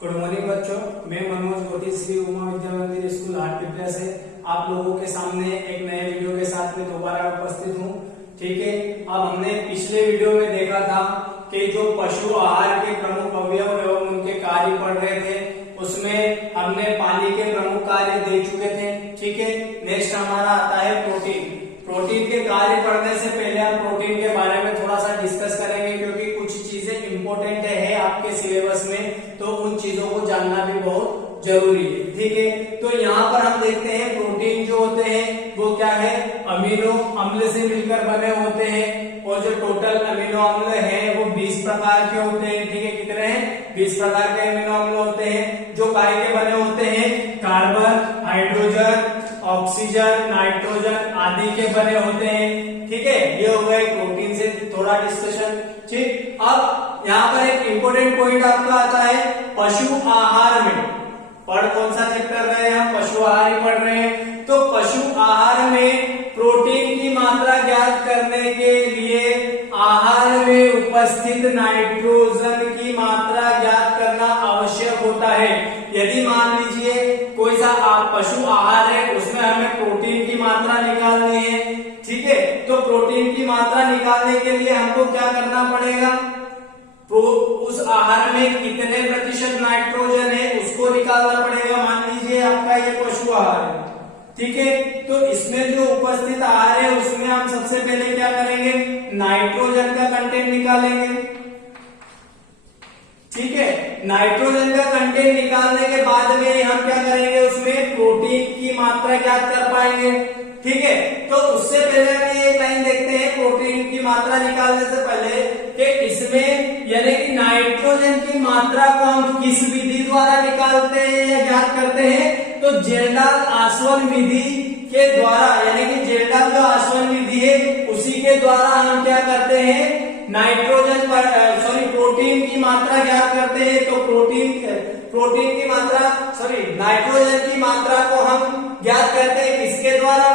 Good morning बच्चों, मैं मनोज गोटी श्री उमा विद्या मंदिर स्कूल हाटपिपलिया से आप लोगों के सामने एक नए वीडियो के साथ में दोबारा उपस्थित हूँ। ठीक है, अब हमने पिछले वीडियो में देखा था कि जो पशु आहार के प्रमुख अवयव एवं उनके कार्य पढ़ रहे थे, उसमें हमने पानी के प्रमुख कार्य दे चुके थे। ठीक है, नेक्स्ट हमारा आता है प्रोटीन। प्रोटीन के कार्य पढ़ने से पहले हम प्रोटीन के बारे में थोड़ा सा डिस्कस करेंगे, क्योंकि कुछ चीजें इंपॉर्टेंट है आपके सिलेबस में, तो उन चीजों को जानना भी बहुत जरूरी है। ठीक है, तो यहाँ पर हम देखते हैं प्रोटीन जो होते हैं वो क्या है, अमीनो अम्ल से मिलकर बने होते हैं, और जो टोटल अमीनो अम्ल है वो 20 प्रकार के होते हैं। ठीक है, कितने हैं? 20 प्रकार के अमीनो अम्ल होते हैं, जो काय के बने होते हैं, कार्बन, हाइड्रोजन, ऑक्सीजन, नाइट्रोजन आदि के बने होते हैं। ठीक है, ये हो गए प्रोटीन से थोड़ा डिस्कशन। ठीक, अब यहाँ पर एक इंपॉर्टेंट पॉइंट आपका आता है पशु आहार में। पढ़ कौन सा चैप्टर रहे हैं हम? पशु आहार ही पढ़ रहे हैं। तो पशु आहार में प्रोटीन की मात्रा ज्ञात करने के लिए आहार में उपस्थित नाइट्रोजन की मात्रा ज्ञात करना आवश्यक होता है। यदि मान लीजिए कोई सा पशु आहार है, उसमें हमें प्रोटीन की मात्रा निकालनी है। ठीक है, तो प्रोटीन की मात्रा निकालने के लिए हमको क्या करना पड़ेगा? उस आहार में कितने प्रतिशत नाइट्रोजन है उसको निकालना पड़ेगा। मान लीजिए आपका ये पशु आहार है, ठीक है, तो इसमें जो उपस्थित आहार है उसमें हम सबसे पहले क्या करेंगे? नाइट्रोजन का कंटेंट निकालेंगे। ठीक है, नाइट्रोजन का कंटेंट निकालने के बाद में हम क्या करेंगे? उसमें प्रोटीन की मात्रा ज्ञात कर पाएंगे। ठीक है, तो उससे पहले हम ये लाइन देखते हैं प्रोटीन की मात्रा निकालने से पहले कि इसमें यानी कि नाइट्रोजन की मात्रा को हम किस विधि द्वारा निकालते हैं या ज्ञात करते हैं? तो जेरडाल आसवन विधि के द्वारा, यानी कि जेरडाल जो आसवन विधि है उसी के द्वारा हम क्या करते हैं? नाइट्रोजन पर प्रोटीन की मात्रा ज्ञात करते हैं। तो प्रोटीन की मात्रा नाइट्रोजन की मात्रा को हम ज्ञात करते हैं किसके द्वारा?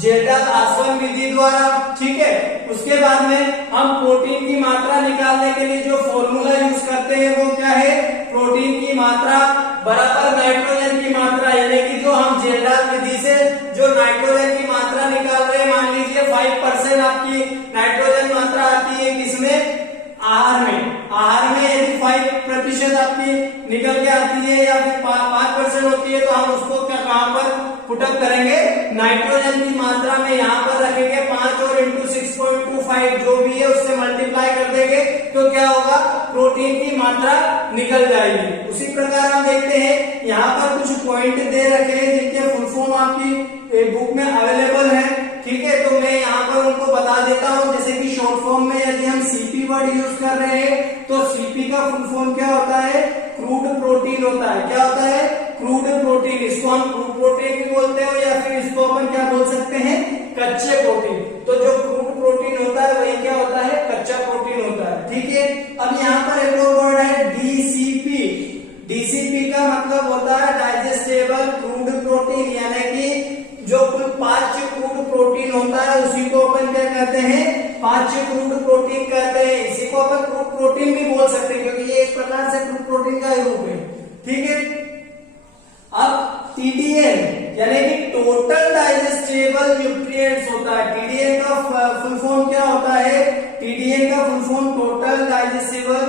जेरडाल आसवन विधि द्वारा। ठीक है, उसके बाद में हम प्रोटीन की मात्रा निकालने के लिए जो फॉर्मूला यूज करते हैं वो क्या है? प्रोटीन की मात्रा बराबर नाइट्रोजन की मात्रा, यानी कि जो हम जेरडाल विधि से जो नाइट्रोजन की मात्रा निकाल रहे हैं, मान लीजिए 5% आपकी नाइट्रोजन मात्रा आती है किसमें? आहार में। आहार में यदि 5% आपकी निकल के आती है या फिर 5% होती है, तो हम उसको कहाँ पर पुटअप करेंगे? नाइट्रोजन की मात्रा में यहाँ पर रखेंगे 5 और इंटू 6.25 जो भी है उससे मल्टीप्लाई कर देंगे, तो क्या होगा? प्रोटीन की मात्रा निकल जाएगी। उसी प्रकार हम देखते हैं यहाँ पर कुछ पॉइंट दे रखे हैं जिनके फुल फॉर्म आपकी बुक में अवेलेबल है। ठीक है, तो मैं यहाँ पर उनको बता देता हूँ। जैसे कि शॉर्ट फॉर्म में यदि हम सीपी वर्ड यूज कर रहे हैं, तो सीपी का फुल फॉर्म क्या होता है? क्रूड प्रोटीन होता है। क्या होता है? Crude protein. इसको हम क्रूड प्रोटीन भी बोलते हैं, या फिर इसको अपन क्या बोल सकते हैं? कच्चे प्रोटीन। तो जो क्रूड प्रोटीन होता है वही क्या होता है? कच्चा प्रोटीन होता है। ठीक है, अब यहाँ पर एक और वर्ड है डीसीपी। डीसीपी का मतलब होता है डाइजेस्टेबल क्रूड प्रोटीन, यानी कि जो कुल 5 क्रूड प्रोटीन होता है उसी को अपन क्या कहते हैं? 5 क्रूड प्रोटीन कहते हैं। इसी को अपन क्रूड प्रोटीन भी बोल सकते हैं, क्योंकि ये एक प्रकार से क्रूड प्रोटीन का रूप है। ठीक है, अब टीडीएन यानी कि टोटल डाइजेस्टेबल न्यूट्रिएंट्स होता है। टीडीएन का फुल फॉर्म क्या होता है? टीडीएन का full form total digestible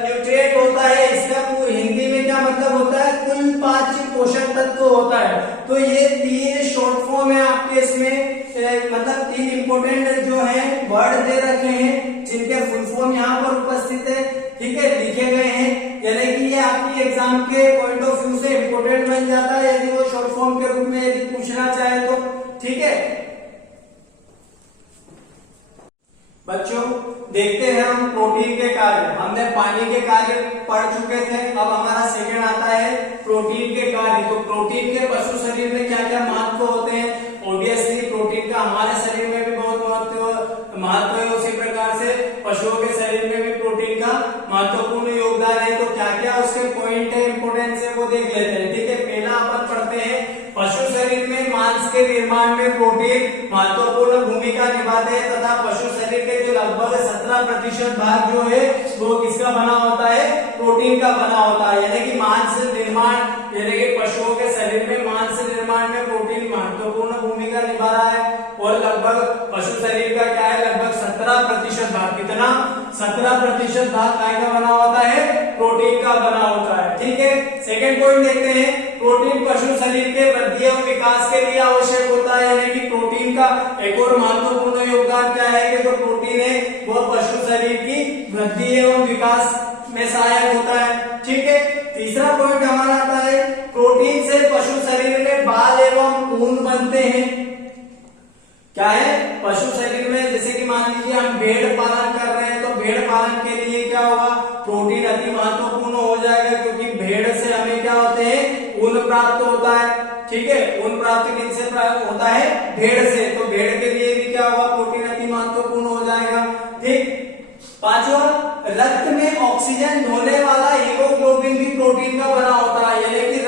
nutrient होता है। इसका हिंदी में क्या मतलब होता है? कुल 5 पोषक तत्व होता है। तो ये 3 शॉर्ट फॉर्म है आपके इसमें, मतलब 3 इंपोर्टेंट जो है वर्ड दे रखे हैं जिनके फुल फॉर्म यहाँ पर उपस्थित है। ठीक है, लिखे गए हैं, यानी कि ये आपकी एग्जाम के पॉइंट ऑफ व्यू से इंपोर्टेंट बन जाता है यदि वो शॉर्ट फॉर्म के रूप में यदि पूछना चाहे तो। ठीक है बच्चों, देखते हैं हम प्रोटीन के कार्य। हमने पानी के कार्य पढ़ चुके थे, अब हमारा सेकंड आता है प्रोटीन के कार्य। तो प्रोटीन के पशु शरीर में क्या क्या महत्व होते हैं? ऑब्वियसली प्रोटीन का हमारे शरीर में भी बहुत महत्व है, उसी प्रकार से पशुओं के शरीर में भी प्रोटीन का महत्वपूर्ण योगदान है। तो क्या क्या उसके पॉइंट है, इंपोर्टेंस है, वो देख लेते हैं। ठीक है, पहला अपन पढ़ते हैं पशु शरीर में मांस के निर्माण में प्रोटीन महत्वपूर्ण भूमिका निभाते हैं तथा पशु शरीर के जो लगभग 17% भाग जो है वो किसका बना होता है, प्रोटीन का बना होता है। यानी कि मांस निर्माण, यानी कि पशुओं के शरीर में मांस निर्माण में प्रोटीन महत्वपूर्ण भूमिका निभा रहा है। और लगभग पशु शरीर का क्या है, लगभग 17% भाग, कितना, 17% भाग काय का बना होता है, प्रोटीन का बना होता है। ठीक है, सेकंड पॉइंट देखते हैं, प्रोटीन पशु शरीर के वृद्धि एवं विकास के लिए आवश्यक होता है। यानी कि प्रोटीन का एक और महत्वपूर्ण योगदान क्या है कि जो प्रोटीन है वह पशु शरीर की वृद्धि एवं विकास में सहायक होता है। ठीक है, तीसरा पॉइंट हमारा आता है, प्रोटीन से पशु शरीर में बाल एवं ऊन बनते हैं। क्या है, पशु शरीर में, जैसे कि मान लीजिए हम भेड़ पालन कर रहे हैं, तो भेड़ पालन के लिए क्या होगा, प्रोटीन अति महत्वपूर्ण हो जाएगा, क्योंकि भेड़ से हमें क्या होते हैं, ऊन प्राप्त होता है। ठीक है, ऊन प्राप्त किससे प्राप्त होता है, भेड़ से, तो भेड़ के लिए भी क्या होगा, प्रोटीन अति महत्वपूर्ण हो जाएगा। ठीक, पांचवा, रक्त में ऑक्सीजन ढोने वाला हीमोग्लोबिन भी प्रोटीन का बना होता है। यानी कि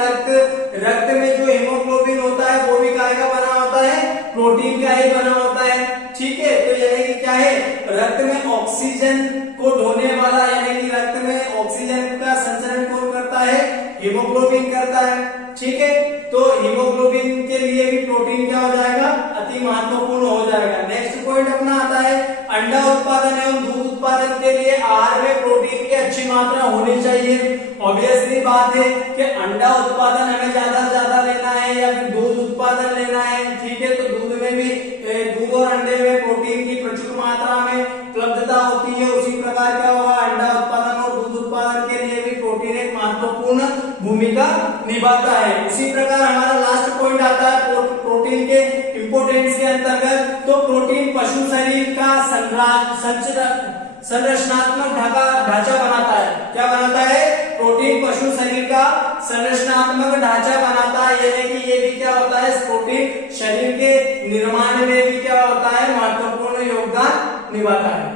रक्त में जो हीमोग्लोबिन होता है वो भी काय का बना होता है, प्रोटीन का ही बना होता है। ठीक है, तो यानी कि क्या है, रक्त में ऑक्सीजन को ढोने वाला, यानी कि रक्त में ऑक्सीजन का संचरण कौन करता है, हीमोग्लोबिन करता है। ठीक है, तो हीमोग्लोबिन के लिए भी प्रोटीन क्या हो जाएगा, अति महत्वपूर्ण हो जाएगा। नेक्स्ट पॉइंट अपना आता है, अंडा उत्पादन एवं दूध उत्पादन के लिए आहार में प्रोटीन की अच्छी मात्रा होनी चाहिए। ऑब्वियसली बात है कि अंडा उत्पादन हमें ज्यादा से ज्यादा लेना है या फिर दूध उत्पादन लेना है। ठीक है, तो दूध में भी, दूध और अंडे में प्रोटीन की प्रचुर मात्रा में उपलब्धता होती है। उसी प्रकार क्या होगा, अंडा उत्पादन और दूध उत्पादन के लिए भी प्रोटीन एक महत्वपूर्ण भूमिका निभाता है। उसी प्रकार हमारा लास्ट पॉइंट आता है प्रोटीन के इंपोर्टेंस के अंतर्गत, तो प्रोटीन पशु शरीर का संरचनात्मक ढांचा बनाता है। क्या बनाता है, प्रोटीन पशु शरीर का संरचनात्मक ढांचा बनाता है। यानी कि ये भी क्या होता है, प्रोटीन शरीर के निर्माण में भी क्या होता है, महत्वपूर्ण योगदान निभाता है।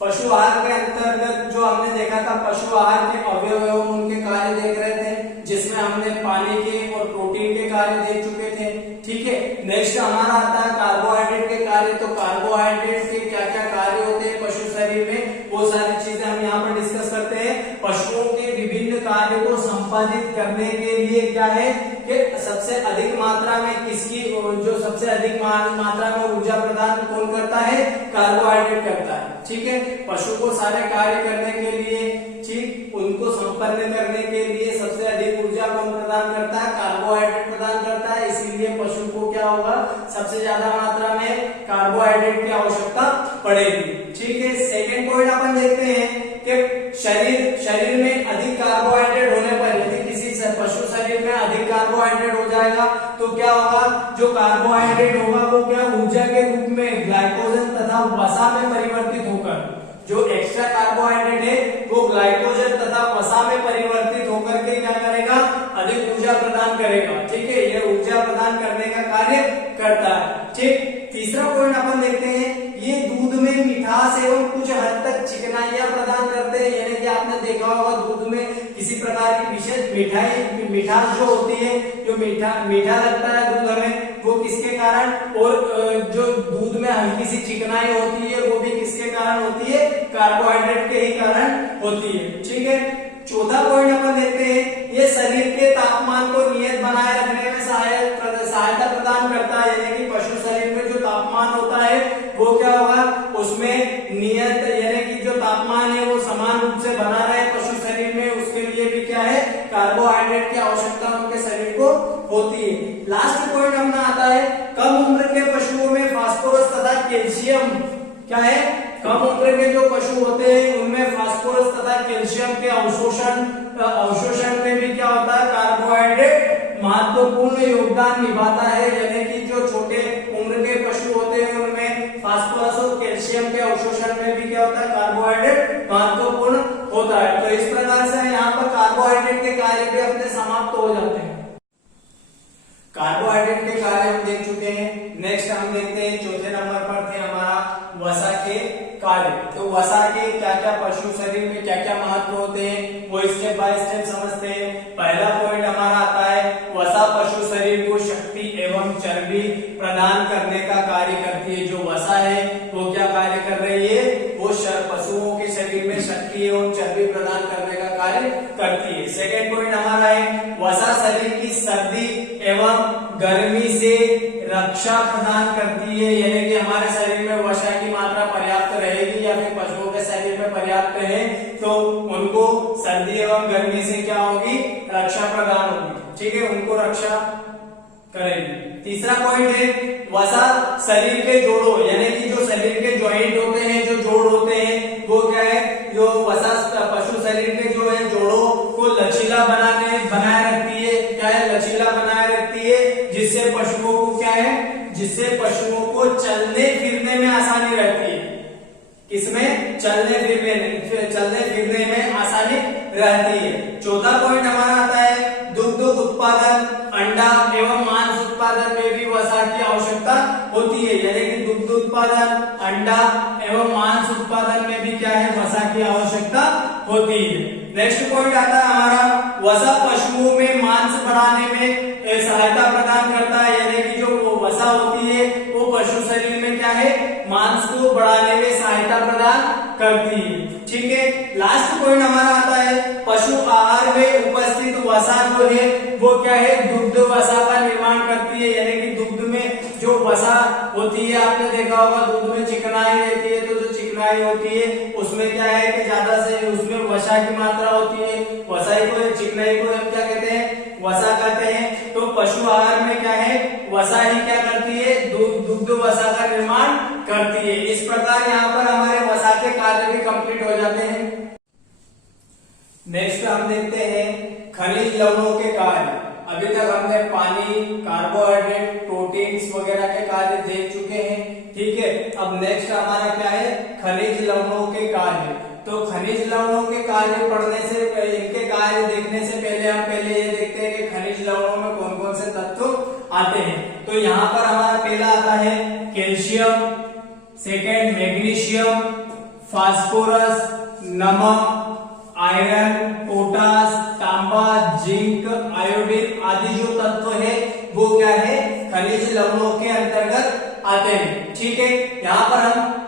पशु आहार के अंतर्गत जो हमने देखा था, पशु आहार के अवयव एवं उनके कार्य देख रहे थे, जिसमें हमने पानी के और प्रोटीन के कार्य देख चुके थे। ठीक है, नेक्स्ट हमारा आता है कार्बोहाइड्रेट के कार्य। तो कार्बोहाइड्रेट के क्या क्या कार्य होते हैं पशु शरीर में, वो सारी चीजें हम यहाँ पर डिस्कस करते हैं। पशुओं के विभिन्न कार्य को संपादित करने के लिए क्या है कि सबसे अधिक मात्रा में किसकी, जो सबसे अधिक मात्रा में ऊर्जा प्रदान कौन करता है, कार्बोहाइड्रेट करता है। ठीक है, पशु को सारे कार्य करने के लिए, ठीक, उनको संपन्न करने के लिए सबसे अधिक ऊर्जा कौन प्रदान करता है, कार्बोहाइड्रेट प्रदान करता है। इसीलिए पशु को क्या होगा, सबसे ज्यादा मात्रा में कार्बोहाइड्रेट की आवश्यकता पड़ेगी। ठीक है, सेकेंड पॉइंट अपन देखते हैं कि शरीर में अधिक कार्बोहाइड्रेट होने पर, यदि किसी पशु शरीर में अधिक कार्बोहाइड्रेट हो जाएगा तो क्या होगा, जो कार्बोहाइड्रेट होगा वो क्या ऊर्जा के रूप में ग्लाइकोजन तथा वसा में परिवर्तित होकर, जो एक्स्ट्रा कार्बोहाइड्रेट है वो ग्लाइकोजन तथा वसा में परिवर्तित होकर के क्या करेगा, अधिक ऊर्जा प्रदान करेगा। ठीक है, ये ऊर्जा प्रदान करने का कार्य करता है। ठीक, तीसरा पॉइंट अपन देखते हैं, ये दूध में मिठास एवं कुछ हद तक चिकनाइयां प्रदान करते हैं। यानी कि आपने देखा होगा दूध में किसी प्रकार की विशेष मिठास जो होती है, जो मीठा लगता है दूध हमें, वो किसके कारण, और जो दूध में हल्की सी चिकनाई होती है वो भी किसके कारण होती है, कार्बोहाइड्रेट के ही कारण होती है। ठीक है, चौथा पॉइंट अपन देखते हैं, ये शरीर के तापमान को नियत बनाए रखने में सहायता प्रदान करता है। यानी कि पशु शरीर में जो तापमान होता है वो क्या होगा, उसमें नियत, यानी कि जो तापमान है वो समान रूप से बना रहे पशु शरीर में, उसके लिए भी क्या है, कार्बोहाइड्रेट की आवश्यकता उनके शरीर को होती है। लास्ट पॉइंट अपना आता है, कम उम्र के पशुओं में फास्फोरस तथा कैल्शियम क्या है, कम उम्र के जो पशु होते हैं उनमें फास्फोरस तथा कैल्शियम के अवशोषण में भी क्या होता है, कार्बोहाइड्रेट महत्वपूर्ण योगदान निभाता है। यानी कि जो छोटे उम्र के पशु होते हैं उनमें फास्फोरस और कैल्शियम के अवशोषण में भी क्या होता है, कार्बोहाइड्रेट महत्वपूर्ण होता है। तो इस प्रकार से यहाँ पर कार्बोहाइड्रेट के कार्य भी अपने समाप्त हो जाते हैं। कार्बोहाइड्रेट के कार्य हम देख चुके हैं। नेक्स्ट हम देखते हैं, चौथे नंबर पर थे हमारा वसा के कार्य। तो वसा के क्या क्या पशु शरीर में क्या क्या महत्व होते हैं वो स्टेप बाय स्टेप समझते हैं। पहला पॉइंट हमारा आता है, वसा पशु शरीर को शक्ति एवं चर्बी प्रदान करने का कार्य करती है। जो वसा है वो क्या कार्य कर रही है, वो करती है। सेकेंड पॉइंट हमारा है वसा शरीर की सर्दी एवं गर्मी से रक्षा प्रदान करती है, यानी कि हमारे शरीर में वसा की मात्रा पर्याप्त रहेगी या फिर पशुओं के शरीर में पर्याप्त है तो उनको सर्दी एवं गर्मी से क्या होगी, रक्षा प्रदान होगी। ठीक है, उनको रक्षा करेगी। तीसरा पॉइंट है वसा शरीर के जोड़ों, यानी कि जो शरीर के जॉइंट होते हैं, जो जोड़ होते हैं, वो क्या है, जो वसा पशु शरीर के जो है जोड़ों को लचीला बनाए रखती है। क्या है, लचीला बनाए रखती है, जिससे पशुओं को क्या है, जिससे पशुओं को चलने फिरने में आसानी रहती है। किसमें, चलने फिरने में आसानी रहती है। चौथा पॉइंट हमारा आता है दुग्ध उत्पादन, अंडा एवं मांस उत्पादन में भी वसा की आवश्यकता होती है, यानी कि दुग्ध उत्पादन, अंडा एवं मांस उत्पादन में भी क्या है, वसा की आवश्यकता होती है। नेक्स्ट पॉइंट आता है हमारा वसा पशुओं में मांस बढ़ाने में सहायता प्रदान करता है, यानी कि जो वसा होती है वो पशु शरीर में क्या है, मांस को बढ़ाने में सहायता प्रदान करती है। ठीक है, लास्ट पॉइंट हमारा आता है पशु आहार में उपस्थित वसा जो है वो क्या है, दुग्ध वसा का निर्माण करती है, यानी कि दुग्ध में जो वसा होती है, आपने देखा होगा दूध में चिकनाई रहती है, तो जो चिकनाई होती है उसमें क्या है कि ज्यादा से उसमें वसा की मात्रा होती है। वसाई को, चिकनाई को हम क्या कहते हैं, वसा कहते हैं। तो पशु आहार में क्या है, वसा ही क्या करती है, दुग्ध वसा का निर्माण करती है। इस प्रकार यहाँ पर हमारे वसा के कार्य भी कंप्लीट हो जाते हैं। नेक्स्ट हम देखते हैं खनिज लवणों के कार्य। अभी तक हमने पानी, कार्बोहाइड्रेट, प्रोटीन्स वगैरह के कार्य देख चुके हैं। ठीक है, अब नेक्स्ट हमारा क्या है, खनिज लवणों के कार्य। तो खनिज लवणों के कार्य पढ़ने से, इनके कार्य देखने से पहले ये देखते हैं कि खनिज लवणों में कौन कौन से तत्व आते हैं। तो यहाँ पर हमारा पहला आता है कैल्शियम, सेकेंड मैग्नीशियम, फास्फोरस, नमक, आयरन, पोटास, तांबा, जिंक, आयोडीन आदि जो तत्व है वो क्या है, खनिज लवणों के अंतर्गत आते हैं। ठीक है, यहाँ पर हम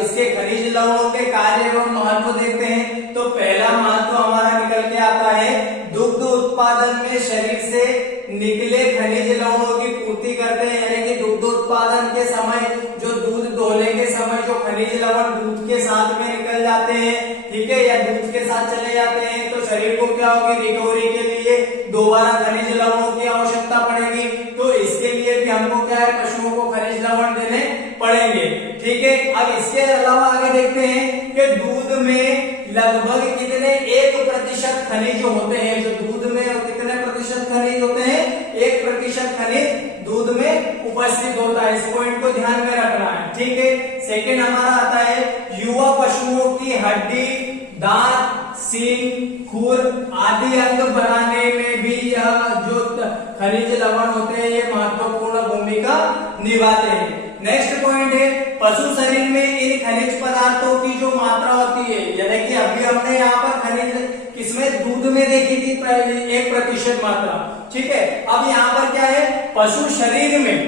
इसके खनिज लवणों के कार्य एवं महत्व देखते हैं। तो पहला महत्व हमारा निकल के आता है दुग्ध उत्पादन में शरीर से निकले खनिज लवणों की पूर्ति करते हैं, यानी कि दुग्ध उत्पादन के समय, जो दूध दोहने के समय जो खनिज लवण दूध के साथ में निकल जाते हैं, ठीक है, या दूध के साथ चले जाते हैं, तो शरीर को क्या होगी, रिकवरी के लिए दोबारा खनिज लवणों की आवश्यकता पड़ेगी। तो इसके लिए भी हमको क्या है, पशुओं को खनिज लवण देने पड़ेंगे। ठीक है, अब इसके अलावा आगे देखते हैं कि दूध में लगभग कितने 1% खनिज होते हैं। जो दूध में कितने प्रतिशत खनिज होते हैं, 1% खनिज दूध में उपस्थित होता है। इस पॉइंट को ध्यान में रखना है। ठीक है, सेकेंड हमारा आता है युवा पशुओं की हड्डी, दांत, सींग, खुर आदि अंग बनाने में भी यह जो खनिज लवण होते हैं ये महत्वपूर्ण भूमिका निभाते हैं। नेक्स्ट पॉइंट है पशु शरीर में इन खनिज पदार्थों की जो मात्रा होती है, यानी कि अभी हमने यहाँ पर खनिज किसमें, दूध में देखी थी 1% मात्रा। ठीक है, अब यहाँ पर क्या है, पशु शरीर में,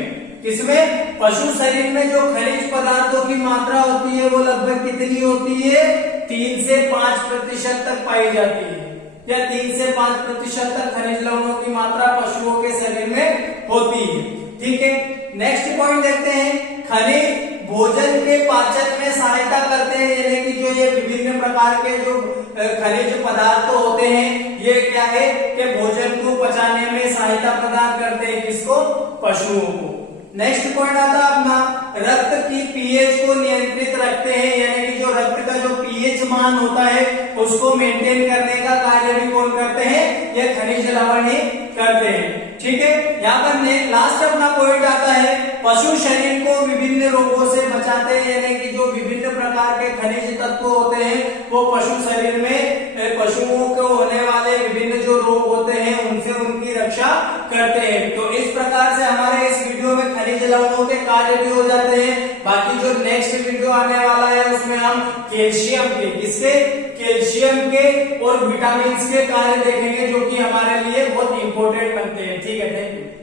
किसमें, पशु शरीर में जो खनिज पदार्थों की मात्रा होती है वो लगभग कितनी होती है, 3 से 5% तक पाई जाती है, या 3 से 5% तक खनिज लवणों की मात्रा पशुओं के शरीर में होती है। ठीक है, नेक्स्ट पॉइंट देखते हैं खनिज भोजन के पाचन में सहायता करते हैं, यानी कि जो ये विभिन्न प्रकार के जो खनिज पदार्थ होते हैं ये क्या है कि भोजन को पचाने में सहायता प्रदान करते हैं, किसको, पशुओं को। नेक्स्ट पॉइंट आता है अपना रक्त की पीएच को नियंत्रित रखते हैं, यानी कि जो रक्त का जो पीएच मान होता है उसको मेंटेन करने का कार्य भी कौन करते हैं, ये खनिज लवण ही करते हैं। ठीक है, यहाँ पर लास्ट अपना पॉइंट आता है पशु शरीर को विभिन्न रोगों से बचाते हैं, यानी कि जो विभिन्न प्रकार के खनिज तत्व होते हैं वो पशु शरीर में पशुओं को होने वाले विभिन्न जो रोग होते हैं उनसे उनकी रक्षा करते हैं। तो इस प्रकार से हमारे इस वीडियो में खनिज लवणों के कार्य भी हो जाते हैं। बाकी जो नेक्स्ट वीडियो आने वाला है उसमें हम कैल्शियम के, किसके, कैल्शियम के और विटामिन के कार्य देखेंगे जो कि हमारे लिए बहुत इंपॉर्टेंट बनते हैं। ठीक है, थैंक यू।